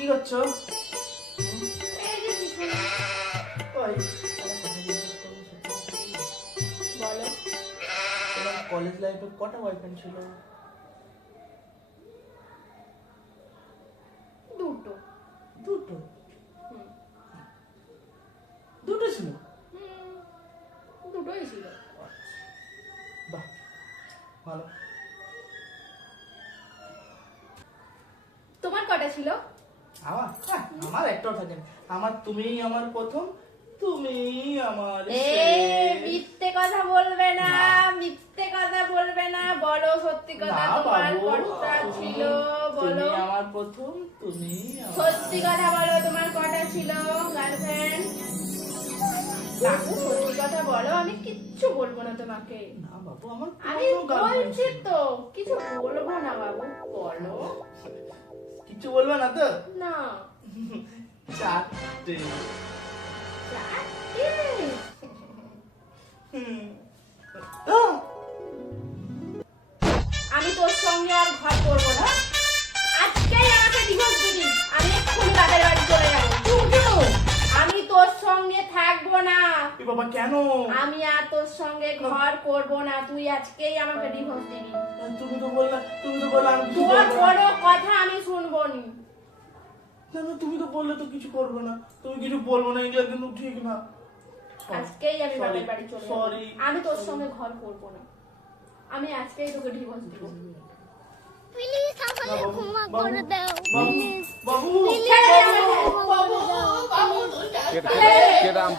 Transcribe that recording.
কি করছো? বলো। তোমার কলেজ লাইফে কটা বয়ফ্রেন্ড ছিল? দুটো। দুটো? হুম। দুটো ছিল? দুটোই ছিল। বাহ, ভালো। তোমার কটা ছিল? আমার একটাও থাকে না। আমার তুমিই আমার প্রথম, তুমিই আমার মিথ্যে কথা বলবে না, মিথ্যে কথা বলবে না, বলো সত্যি কথা। তোমার কটা ছিল বলো? তুমি আমার প্রথম, তুমি সত্যি কথা বলো, তোমার কটা ছিল গার্লফ্রেন্ড? বাবু সত্যি কথা বলো, আমি কিচ্ছু বলবো না তোমাকে। না বাবু, আমার আমি বলছি তো কিছু বলবো না বাবু, বলো। কিছু বলবে না তো? না। চারটে। চারটে? আমি তোর সঙ্গে আর ঘর করবো না। আজকেই আমাকে ডিভোর্স দিবি, আমি এক্ষুনি বাপের বাড়ি চলে যাবো। আমি তোর সঙ্গে থাকবো না। এ বাবা, কেন? আমি আর তোর সঙ্গে ঘর করবো না, তুই আজকেই আমাকে ডিভোর্স দিবি। তুমি তো বললা আমি কিছু তোর করবো না। কোনো কথা আমি শুনবো নি। না, তুমি তো বললে তো কিছু করবে না, তুমি কিছু বলবো না, এগুলো কিন্তু ঠিক না। আজকেই আমি বাপের বাড়ি চলে যাবো। সরি। আমি তোর সঙ্গে ঘর করবো না, আমি আজকেই তোকে ডিভোর্স দিব। প্লিজ আমাকে ক্ষমা করে দাও প্লিজ বাবু, প্লিজ বাবু, বাবু বাবু, বাবু কেডা আম